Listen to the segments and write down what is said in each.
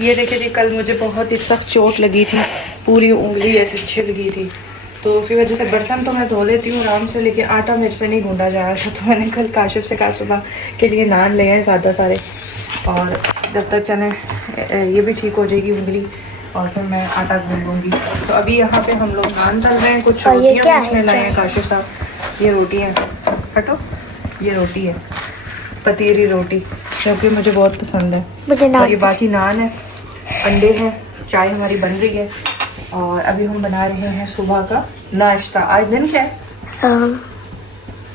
ये देखिए जी, कल मुझे बहुत ही सख्त चोट लगी थी, पूरी उंगली ऐसे छिल गई थी, तो उसकी वजह से बर्तन तो मैं धो लेती हूँ आराम से, लेकिन आटा मेरे से नहीं गूंदा जा रहा था। तो मैंने कल काशिफ से कहा सुबह के लिए नान ले आए ज़्यादा सारे, और जब तक चले ये भी ठीक हो जाएगी उंगली, और फिर मैं आटा गूंद लूँगी। तो अभी यहाँ पे हम लोग नान तल रहे हैं, कुछ रोटियाँ इसमें लाए हैं काशिफ साहब। ये रोटी है, हटो, ये रोटी है पतीरी रोटी, क्योंकि मुझे बहुत पसंद है मुझे। और ये बाकी नान है, अंडे हैं, चाय हमारी बन रही है, और अभी हम बना रहे हैं सुबह का नाश्ता। आज दिन क्या है?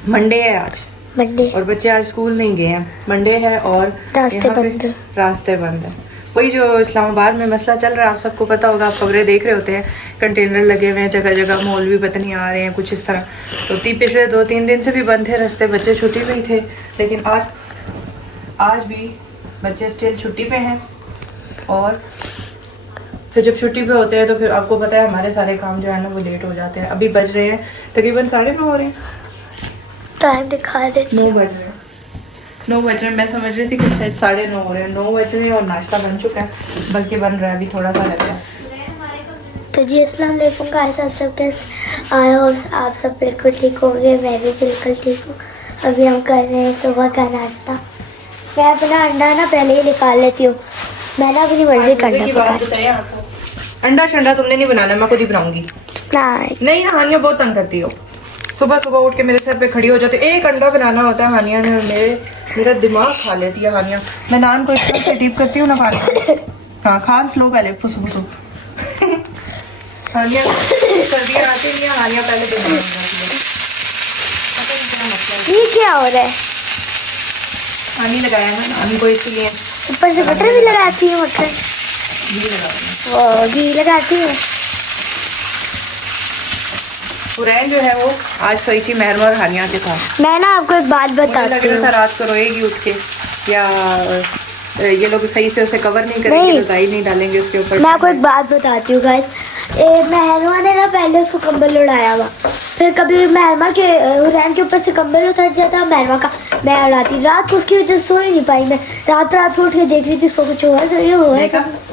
मंडे है आज, मंडे, और बच्चे आज स्कूल नहीं गए हैं, मंडे है, और रास्ते बंद है। वही जो इस्लामाबाद में मसला चल रहा है, आप सबको पता होगा, आप खबरें देख रहे होते हैं, कंटेनर लगे हुए हैं जगह जगह, मौलवी पता नहीं आ रहे हैं कुछ इस तरह। तो पिछले 2-3 दिन से भी बंद थे रास्ते, बच्चे छुट्टी पे ही थे, लेकिन आज भी बच्चे स्टिल छुट्टी पे हैं। और फिर जब छुट्टी पे होते हैं तो फिर आपको पता है हमारे सारे काम जो है ना वो लेट हो जाते हैं। अभी बज रहे हैं तकरीबन 9:30 हो रहे हैं, टाइम दिखा देते 9 बज रहे हैं, 9 बज रहे हैं। मैं समझ रही थी कि शायद 9:30 हो रहे हैं, 9 बज रहे हैं, और नाश्ता बन चुका है, बल्कि बन रहा है, अभी थोड़ा सा लग रहा है। तो जी अस्सलाम वालेकुम गाइस, आप सब कैसे आए हो? आप सब बिल्कुल ठीक होंगे, मैं भी बिल्कुल ठीक हूँ। अभी हम कर रहे हैं सुबह का नाश्ता। मैं अपना अंडा ना पहले ही निकाल लेती हूँ, मैं ना अपनी मर्जी का अंडा शंडा तुमने नहीं बनाना, मैं खुद ही बनाऊंगी। नहीं ना, हानिया बहुत तंग करती हो, सुबह सुबह उठ के मेरे सर पे खड़ी हो जाती है। एक अंडा बनाना होता है हानिया ने, मेरा दिमाग खा लेती है हानिया। मैं नान को इस तरह से डीप करती हूँ ना खाने। हाँ, खान स्लो पहले, फुसू फुसू। हानिया सर्दियाँ आती नहीं है, हानिया पहले दिमाग ये क्या हो रहा है? पानी लगाया है नान को, इसलिए ऊपर से बटर भी लगाती है, मटर घी लगाती है। हुरैन जो है वो आज सोई थी महरमा और हानिया के साथ। मैं ना आपको एक बात बताती हूँ, रात को रोएगी उठ के, या ये लोग सही से उसे कवर नहीं करेंगे, रजाई नहीं डालेंगे उसके ऊपर। मैं आपको एक बात बताती हूँ गाइस, महरमा ने ना पहले उसको कंबल उड़ाया हुआ, फिर कभी महरमा के हुरैन के ऊपर से कंबल उतर जाता, महरमा का मैं उड़ाती। रात को उसकी वजह से सो ही नहीं पाई, मैं रात को उठ के देख रही थी इसको कुछ हुआ।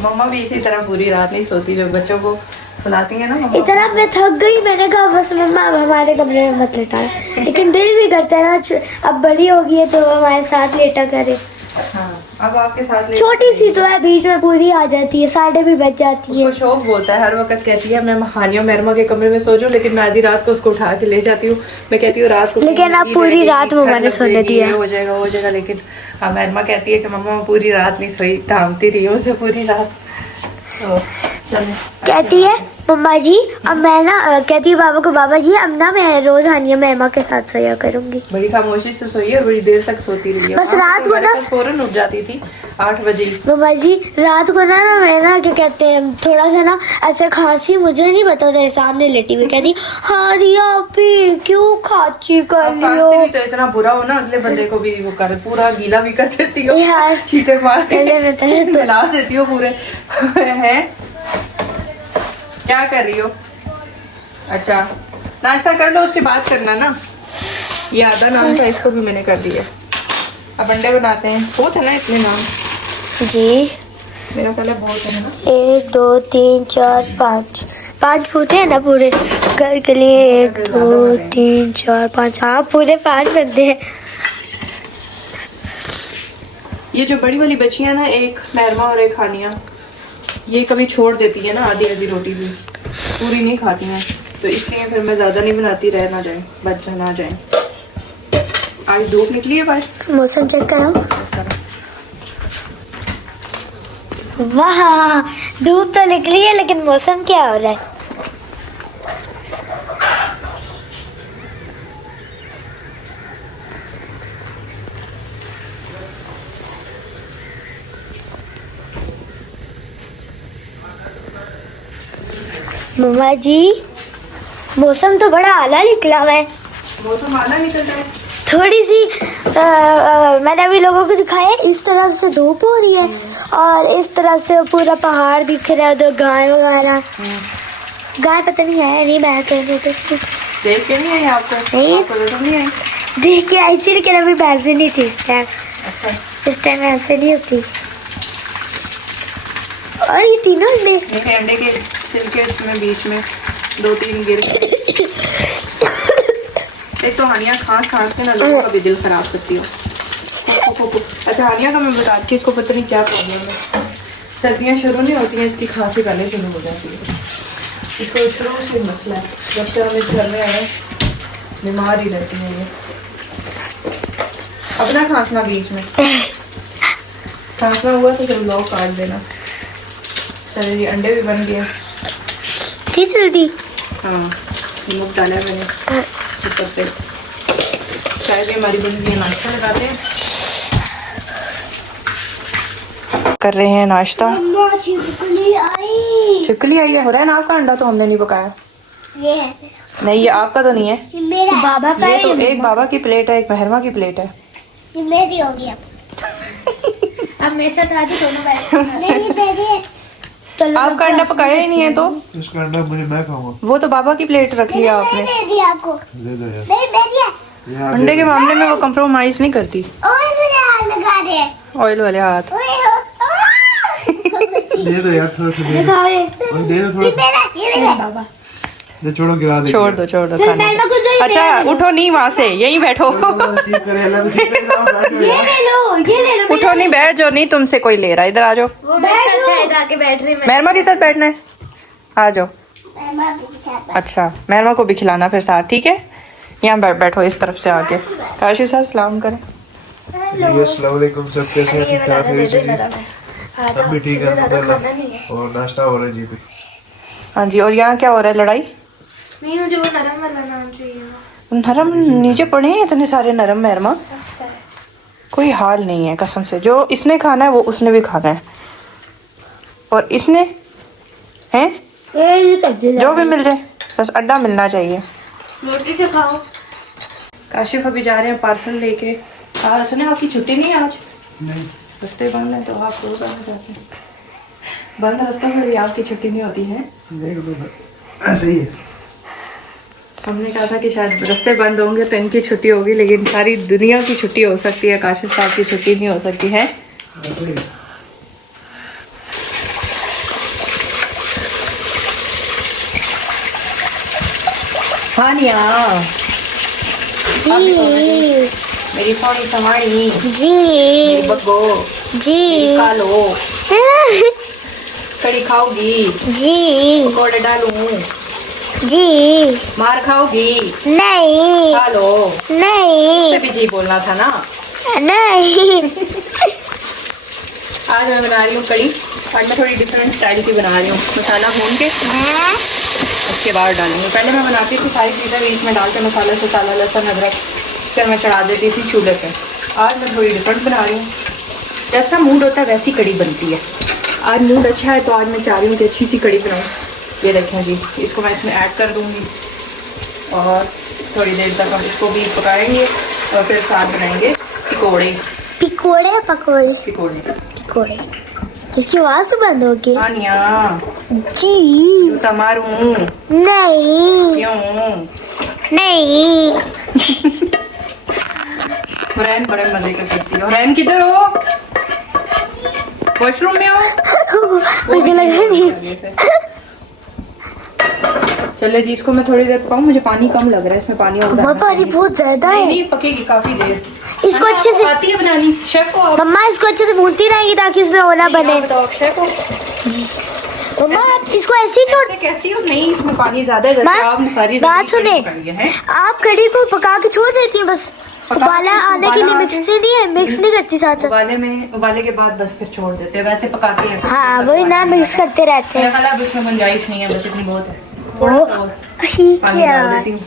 मम्मा भी इसी तरह पूरी रात नहीं सोती, जो बच्चों को सुनाती है ना। इतना मैं थक गई, मैंने कहा बस मम्मा अब हमारे कमरे में मत लेटा, लेकिन दिल भी करता है ना, अब बड़ी हो गई है तो हमारे साथ लेटा करे। हाँ, अब आपके साथ छोटी सी तो है, बीच में पूरी आ जाती है, 7:30 भी बज जाती है। शौक बोलता है, हर वक्त कहती है मैं हानिया महरमा के कमरे में सो जाऊं, लेकिन मैं आधी रात को उसको उठा के ले जाती हूँ। मैं कहती हूँ रात को, लेकिन आप पूरी रात वो मैंने सोने दिया, हो जाएगा, लेकिन महरमा कहती है कि मम्मा मैं पूरी रात नहीं सोई, ढांकती रही हूँ उसे पूरी रात। कहती है मम्मा जी अब मैं ना, कहती है बाबा को, बाबा जी अब ना मैं रोज हानिया महमा के साथ सोया करूंगी। बड़ी खामोशी से सोई है, बड़ी देर तक सोती रही है, बस रात को ना फौरन उठ जाती थी 8 बजे। मम्मा जी रात को ना मैं ना क्या कहते हैं, थोड़ा सा ना ऐसे खांसी, मुझे नहीं पता था, सामने लेटी हुई कहती हानिया भी क्यों खांसी कर रही हो? भी तो इतना बुरा हो ना, अगले बंदे को भी वो कर, पूरा गीला भी कर देती हो यार, छींटे मार के मिला देती हो पूरे। हैं क्या कर रही हो? अच्छा नाश्ता कर लो, उसके बाद करना ना। ये आधा नाम था, इसको भी मैंने कर दिया। अब अंडे बनाते हैं, बहुत है ना इतने नाम जी, मेरा पहले बहुत है ना। 1 2 3 4 5 फूटे हैं ना पूरे घर के लिए, 1 2 3 4 5, हाँ पूरे 5 बनते हैं। ये जो बड़ी वाली बच्चियां ना, एक महरमा और एक हानिया, ये कभी छोड़ देती है ना आधी आधी रोटी भी, पूरी नहीं खाती हैं, तो इसलिए फिर मैं ज़्यादा नहीं बनाती, रह ना जाए, बच्चा ना जाए। आज धूप निकली है बाहर, मौसम चेक करो। वाह धूप तो निकली है, लेकिन मौसम क्या हो रहा है? मम्मा जी मौसम तो बड़ा आला निकला हुआ है। मौसम आला निकल रहा है, थोड़ी सी मैंने अभी लोगों को दिखाया, इस तरफ से धूप हो रही है और इस तरफ से पूरा पहाड़ दिख रहा है, उधर गाय वगैरह। गाय पता नहीं है नहीं, मैं तो देख के नहीं आई आपको? नहीं आई, देख के आई थी, लेकिन अभी भैंसे नहीं थी इस टाइम। अच्छा, इस टाइम ऐसे नहीं होती। और ये तीनों अंडे ये अंडे के छिलके इसमें बीच में 2-3 गिर। एक तो हानिया खांस के ना लोगों का भी दिल खराब करती हो। अच्छा हानिया का मैं बताती हूँ, इसको पता नहीं क्या प्रॉब्लम है, सर्दियाँ शुरू नहीं होती हैं इसकी खांसी पहले शुरू हो जाती है। इसको शुरू से मसला है, जब से हम इस घर में आए बीमार ही रहती है ये। अपना खांसना बीच में खांसना हुआ तो फिर लोग काट देना। चलिए ये अंडे भी बन गए थी जल्दी। हाँ नमक डाला है मैंने ऊपर से। चाय भी हमारी बन गई, नाश्ता लगाते हैं। कर रहे हैं नाश्ता। छिपकली आई है। हो रहा है ना आपका अंडा तो हमने नहीं पकाया। ये है नहीं ये आपका तो नहीं है, मेरा बाबा का ये है। तो एक बाबा की प्लेट है, एक महरमा की प्लेट है। ये मेरी होगी अब मेरे साथ आज दोनों नहीं मेरी है। चलो आपका अंडा पकाया ही नहीं है तो उसका अंडा मुझे मैं खाऊंगा। वो तो बाबा की प्लेट रख लिया आपने। दे दिया आपको। दे दो यार। नहीं मेरी है। यार अंडे के मामले में वो कंप्रोमाइज नहीं करती। लगा दे। ऑयल वाले हाथ। दे दो यार थोड़ा सा दे दो। दे दो थोड़ा सा। बाबा ये छोड़ो गिरा दे। छोड़ दो खाने दो। अच्छा उठो नहीं वहाँ से, यहीं बैठो। रिसीव करे अल्लाह रिसीव करे जाओ बैठो ये यार। ले लो उठो नहीं, बैठ जाओ, नहीं तुमसे कोई ले रहा, इधर आ जाओ। वो शायद आके बैठ रही महरमा के साथ बैठना है, आ जाओ। अच्छा महरमा को भी खिलाना फिर साथ, ठीक है। यहाँ बैठो इस तरफ से आके। काशी साहब सलाम करें। जी अस्सलाम वालेकुम, सब कैसे हैं? ठीक ठाक है जी? सब भी ठीक है अल्हम्दुलिल्लाह। और नाश्ता हो रहा है जी भी। हाँ जी। और यहाँ क्या हो रहा है? लड़ाई? नहीं मुझे वो नरम वाला नाम चाहिए। नरम नीचे पड़े हैं इतने सारे नरम महरमा, कोई हाल नहीं है कसम से। जो इसने खाना है वो उसने भी खाना है, और इसने हैं जो भी मिल जाए, बस अड्डा मिलना चाहिए। रोटी से खाओ। काशिफ अभी जा रहे हैं पार्सल लेके। आज सुने आपकी छुट्टी नहीं है आज? नहीं रस्ते बंद है तो आप रोज आना जाते हैं। बंद रास्ते में भी आपकी छुट्टी नहीं होती है। नहीं तो ऐसे ही है। हमने कहा था कि शायद रास्ते बंद होंगे तो इनकी छुट्टी होगी, लेकिन सारी दुनिया की छुट्टी हो सकती है, काशिफ साहब की छुट्टी नहीं हो सकती है। हाँ निया जी मेरी सोनी समानी जी बग्गो जी कालो कड़ी खाओगी, जी पकौड़े डालूं, जी मार खाओगी, नहीं खा लो। नहीं भी जी बोलना था ना। नहीं आज मैं बना रही हूँ कड़ी। आज मैं थोड़ी डिफरेंट स्टाइल की बना रही हूँ। मसाला भून के उसके बाद डालूंगी। पहले मैं बनाती थी सारी चीज़ें बीच में डाल के, मसाला शसाला लहसुन अदरक, फिर मैं चढ़ा देती थी चूल्हे पे। आज मैं थोड़ी डिफरेंट बना रही हूँ। जैसा मूड होता है वैसी कड़ी बनती है। आज मूड अच्छा है तो आज मैं चाह रही हूँ कि अच्छी सी कड़ी बनाऊँ। ये देखें जी, इसको मैं इसमें ऐड कर दूँगी और थोड़ी देर तक हम इसको भी पकाएंगे और फिर साथ बनाएंगे पकौड़े। पिकोड़े पकोड़े पकौड़े पिकोड़े। इसकी आवाज तो बंद होगी। आनिया जी जूता मारूं? नहीं क्यों? नहीं हुरैन बड़े मजे का करती है। हुरैन किधर हो? वॉशरूम में हो? मुझे लगा नहीं। चले जी, इसको मैं थोड़ी देर पकाऊं। मुझे पानी कम लग रहा है, इसमें पानी और वो पानी बहुत ज्यादा नहीं, है। नहीं पकेगी काफी देर। इसको हाँ, अच्छे से आती है बनानी? शेफ हो आप? मम्मा इसको अच्छे से भूनती रहेंगी ताकि इसमें ओला बने। आप बताओ, शेफ हो? जी मम्मा आप इसको ऐसे ही छोड़। ऐसे कहती हो? नहीं इसमें पानी ज्यादा है, वैसे बात- आपने सारी बात जिंदगी सुने। कड़ी पकाई है। आप कड़ी को पका के छोड़ देती हैं बस। पका उबाला के आने के लिए उबाला मिक्स आके- नहीं है, मिक्स नहीं करती साथ साथ। उबाले के बाद बस फिर छोड़ देते हैं, वैसे पकाते हैं। हाँ वही ना मिक्स करते रहते मेरा हैं। ख्याल है अब इसमें गुंजाइश नहीं है, बस इतनी बहुत है। थोड़ा सा और ठीक पानी है डाल यार। देती हूँ।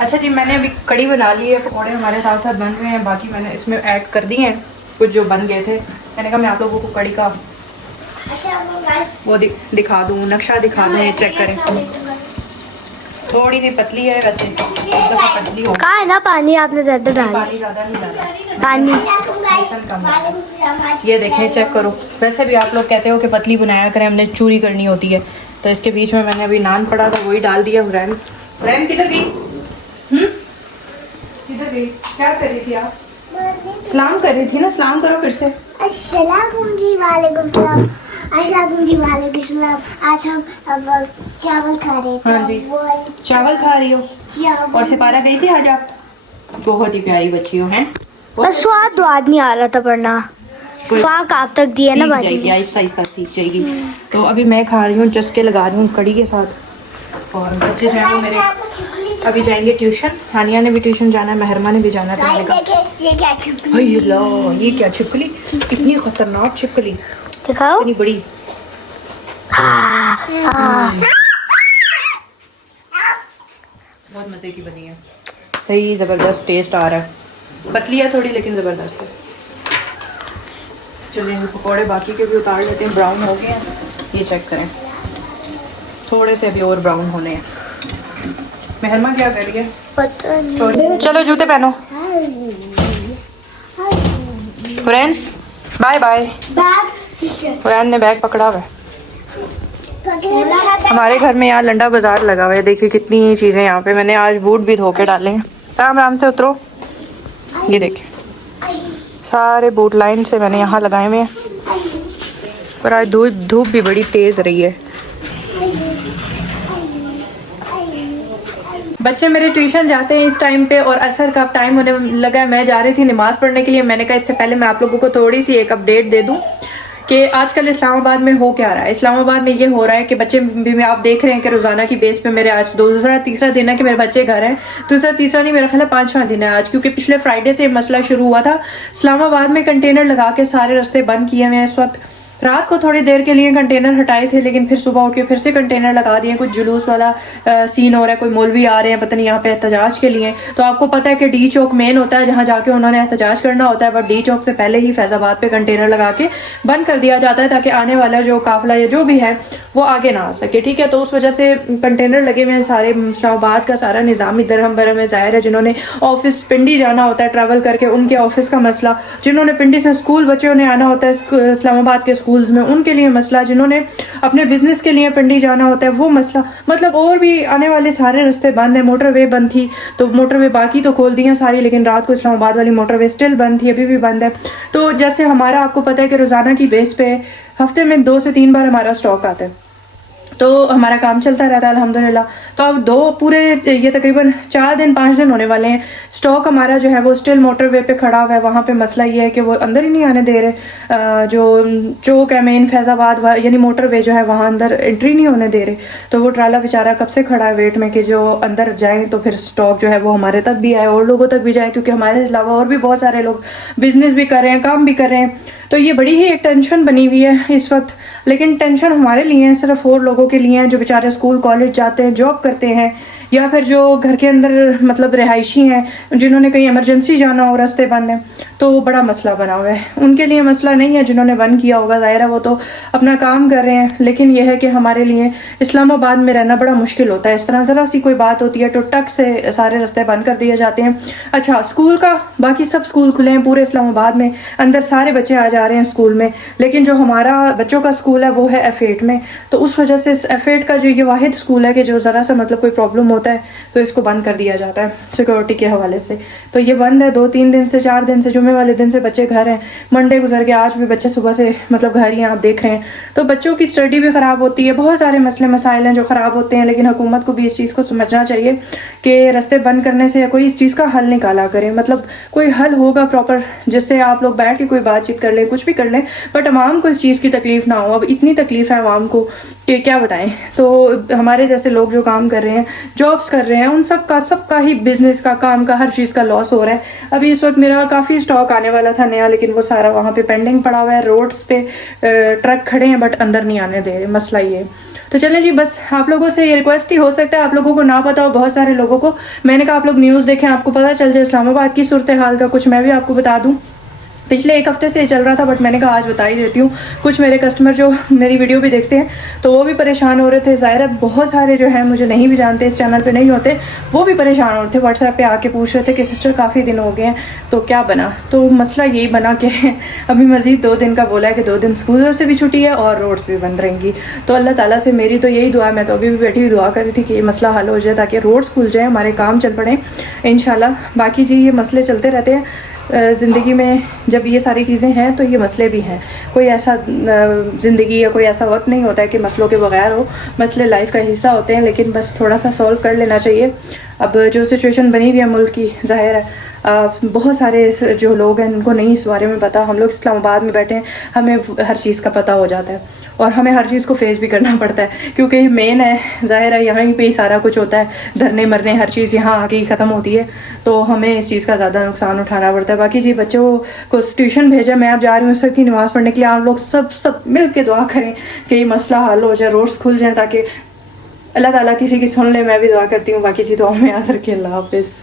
अच्छा जी, मैंने अभी कड़ी बना ली है। पकौड़े हमारे साथ साथ बन रहे हैं, बाकी मैंने इसमें ऐड कर दिए हैं कुछ जो बन गए थे। मैंने कहा मैं आप लोगों को कड़ी का वो दिखा दूँ, नक्शा दिखा दें, चेक करें। थोड़ी सी पतली है वैसे, इस दफ़ा पतली हो। कहा है ना पानी आपने ज्यादा डाला। पानी ज़्यादा नहीं डाला, पानी बेसन कम डाला। ये देखें, चेक करो। वैसे भी आप लोग कहते हो कि पतली बनाया करें, हमने चूरी करनी होती है, तो इसके बीच में मैंने अभी नान पड़ा था वही डाल दिया। हुरैन रैम किधर गई? किधर गई? क्या कर रही थी आप? सलाम कर रही थी ना, सलाम करो फिर से। अस्सलाम जी वालेकुम सलाम। अस्सलाम जी वालेकुम सलाम। आज हम अब चावल खा रहे थे। हाँ जी, चावल खा रही हो। और सिपारा गई थी आज आप? बहुत ही प्यारी बच्ची हो, हैं? बस स्वाद नहीं आ रहा था पढ़ना। फाक आप तक दिया ना बाजी ने। आहिस्ता आहिस्ता सीख जाएगी। तो अभी मैं खा रही हूँ, चस्के लगा रही हूँ कड़ी के साथ। और बच्चे जो हैं वो मेरे अभी जाएंगे ट्यूशन। हानिया ने भी ट्यूशन जाना है, महरमा ने भी जाना है। ये क्या ये क्या छिपकली, इतनी खतरनाक छिपकली, दिखाओ। इतनी बड़ी। बहुत मज़े की बनी है, सही ज़बरदस्त टेस्ट आ रहा है। पतली है थोड़ी लेकिन ज़बरदस्त है। चलिए पकौड़े बाकी के भी उतार लेते हैं। ब्राउन हो गए हैं, ये चेक करें, थोड़े से अभी और ब्राउन होने हैं। महरमा क्या कर रही है? पता नहीं। चलो जूते पहनो। Hurain bye bye. हुरैन ने बैग पकड़ा हुआ है। हमारे घर में यहाँ लंडा बाजार लगा हुआ है, देखिए कितनी चीज़ें यहाँ पे। मैंने आज बूट भी धो के डाले हैं। राम राम से उतरो। ये देखिए सारे बूट लाइन से मैंने यहाँ लगाए हुए हैं। पर आज धूप भी बड़ी तेज़ रही है। बच्चे मेरे ट्यूशन जाते हैं इस टाइम पे और असर का टाइम होने लगा है। मैं जा रही थी नमाज़ पढ़ने के लिए। मैंने कहा इससे पहले मैं आप लोगों को थोड़ी सी एक अपडेट दे दूं कि आजकल इस्लामाबाद में हो क्या रहा है। इस्लामाबाद में ये हो रहा है कि बच्चे भी आप देख रहे हैं कि रोज़ाना की बेस पे मेरे आज दूसरा तीसरा दिन है कि मेरे बच्चे घर हैं। दूसरा तीसरा नहीं, मेरा ख्याल है 5वां दिन है आज, क्योंकि पिछले फ्राइडे से मसला शुरू हुआ था। इस्लामाबाद में कंटेनर लगा के सारे रास्ते बंद किए हुए हैं इस वक्त। रात को थोड़ी देर के लिए कंटेनर हटाए थे, लेकिन फिर सुबह उठ के फिर से कंटेनर लगा दिए। कुछ जुलूस वाला सीन हो रहा है, कोई मौलवी आ रहे हैं पता नहीं यहाँ पे एहतजाज के लिए। तो आपको पता है कि डी चौक मेन होता है जहाँ जाके उन्होंने एहतजाज करना होता है, बट डी चौक से पहले ही फैज़ाबाद पे कंटेनर लगा के बंद कर दिया जाता है ताकि आने वाला जो काफिला या जो भी है वो आगे ना आ सके। ठीक है, तो उस वजह से कंटेनर लगे हुए हैं सारे। इस्लामाबाद का सारा निज़ाम इधर हम बरम है। ज़ाहिर है जिन्होंने ऑफिस पिंडी जाना होता है ट्रैवल करके, उनके ऑफिस का मसला। जिन्होंने पिंडी से स्कूल बच्चों ने आना होता है इस्लामाबाद के स्कूल्स में, उनके लिए मसला। जिन्होंने अपने बिजनेस के लिए पिंडी जाना होता है वो मसला। मतलब और भी आने वाले सारे रास्ते बंद है। मोटरवे बंद थी तो मोटरवे बाकी तो खोल दी हैं सारी, लेकिन रात को इस्लामाबाद वाली मोटरवे स्टिल बंद थी, अभी भी बंद है। तो जैसे हमारा आपको पता है कि रोज़ाना की बेस पे हफ्ते में 2 से 3 बार हमारा स्टॉक आता है, तो हमारा काम चलता रहता है अल्हम्दुलिल्लाह। तो अब 2 पूरे ये तकरीबन 4 दिन 5 दिन होने वाले हैं। स्टॉक हमारा जो है वो स्टिल मोटरवे पे खड़ा हुआ है। वहाँ पे मसला ये है कि वो अंदर ही नहीं आने दे रहे। जो चौक है मेन फैज़ाबाद यानी मोटरवे जो है वहाँ अंदर एंट्री नहीं होने दे रहे। तो वो ट्राला बेचारा कब से खड़ा है वेट में कि जो अंदर जाएँ तो फिर स्टॉक जो है वो हमारे तक भी आए और लोगों तक भी जाए, क्योंकि हमारे अलावा और भी बहुत सारे लोग बिजनेस भी कर रहे हैं, काम भी कर रहे हैं। तो ये बड़ी ही एक टेंशन बनी हुई है इस वक्त। लेकिन टेंशन हमारे लिए है, सिर्फ और लोगों के लिए हैं जो बेचारे स्कूल कॉलेज जाते हैं, जॉब करते हैं, या फिर जो घर के अंदर मतलब रिहायशी हैं जिन्होंने कहीं इमरजेंसी जाना हो, रास्ते बंद हैं, तो बड़ा मसला बना हुआ है। उनके लिए मसला नहीं है जिन्होंने बंद किया होगा, ज़ाहिर है वो तो अपना काम कर रहे हैं। लेकिन यह है कि हमारे लिए इस्लामाबाद में रहना बड़ा मुश्किल होता है। इस तरह ज़रा सी कोई बात होती है तो टक से सारे रास्ते बंद कर दिए जाते हैं। अच्छा, स्कूल का बाकी सब स्कूल खुले हैं पूरे इस्लामाबाद में, अंदर सारे बच्चे आ जा रहे हैं स्कूल में। लेकिन जो हमारा बच्चों का स्कूल है वो है F8 में, तो उस वजह से F8 का जो ये वाहिद स्कूल है कि जो ज़रा सा मतलब कोई प्रॉब्लम होता है तो इसको बंद कर दिया जाता है सिक्योरिटी के हवाले से। तो ये बंद है 2-3 दिन से, 4 दिन से। जुमे वाले दिन से बच्चे घर हैं। मंडे गुजर के आज भी बच्चे सुबह से मतलब घर ही हैं, आप देख रहे हैं। तो बच्चों की स्टडी भी ख़राब होती है, बहुत सारे मसले मसाइल हैं जो ख़राब होते हैं। लेकिन हुकूमत को भी इस चीज़ को समझना चाहिए कि रास्ते बंद करने से कोई इस चीज़ का हल निकाला करें। मतलब कोई हल होगा प्रॉपर जिससे आप लोग बैठ के कोई बातचीत कर लें, कुछ भी कर लें, बट अवाम को इस चीज़ की तकलीफ़ ना हो। अब इतनी तकलीफ़ है अवाम को कि क्या बताएं। तो हमारे जैसे लोग जो काम कर रहे हैं, जॉब्स कर रहे हैं, उन सबका ही बिजनेस का, काम का, हर चीज़ का लॉस हो रहा है। अभी इस वक्त मेरा काफ़ी स्टॉक आने वाला था नया, लेकिन वो सारा वहाँ पे पेंडिंग पड़ा हुआ है। रोड्स पे ट्रक खड़े हैं बट अंदर नहीं आने दे रहे, मसला ये। तो चलें जी, बस आप लोगों से ये रिक्वेस्ट ही हो सकता है, आप लोगों को ना पता हो, बहुत सारे लोगों को। मैंने कहा आप लोग न्यूज़ देखें, आपको पता चल जाए इस्लामाबाद की सूरत हाल का कुछ मैं भी आपको बता दूँ। पिछले एक हफ्ते से चल रहा था, बट मैंने कहा आज बता ही देती हूँ। कुछ मेरे कस्टमर जो मेरी वीडियो भी देखते हैं तो वो भी परेशान हो रहे थे। ज़ाहिर है बहुत सारे जो हैं मुझे नहीं भी जानते, इस चैनल पे नहीं होते, वो भी परेशान हो रहे थे। व्हाट्सएप पे आके पूछ रहे थे कि सिस्टर काफ़ी दिन हो गए हैं तो क्या बना। तो मसला यही बना कि अभी मज़ीद 2 दिन का बोला है कि 2 दिन स्कूलों से भी छुट्टी है और रोड्स भी बंद रहेंगी। तो अल्लाह ताला से मेरी तो यही दुआ है, मैं तो अभी भी बैठी हुई दुआ कर रही थी कि ये मसला हल हो जाए ताकि रोड्स खुल जाए, हमारे काम चल पड़े इंशाल्लाह। बाकी जी ये मसले चलते रहते हैं ज़िंदगी में। जब ये सारी चीज़ें हैं तो ये मसले भी हैं। कोई ऐसा ज़िंदगी या कोई ऐसा वक्त नहीं होता है कि मसलों के बगैर हो। मसले लाइफ का हिस्सा होते हैं, लेकिन बस थोड़ा सा सॉल्व कर लेना चाहिए। अब जो सिचुएशन बनी हुई है मुल्क की, ज़ाहिर है बहुत सारे जो लोग हैं उनको नहीं इस बारे में पता। हम लोग इस्लामाबाद में बैठे हैं, हमें हर चीज़ का पता हो जाता है और हमें हर चीज़ को फेस भी करना पड़ता है क्योंकि ये मेन है। ज़ाहिर है यहाँ पे ही सारा कुछ होता है, धरने मरने हर चीज़ यहाँ आके ही ख़त्म होती है, तो हमें इस चीज़ का ज़्यादा नुकसान उठाना पड़ता है। बाकी जी बच्चों को ट्यूशन भेजा, मैं अब जा रही हूँ सर की नमाज़ पढ़ने के लिए। आप लोग सब मिल के दुआ करें कि ये मसला हल हो जाए, रोड्स खुल जाएँ ताकि अल्लाह ताला किसी की सुन ले। मैं भी दुआ करती हूँ। बाकी जी दुआ में याद रखिए। अल्लाह हाफिज़।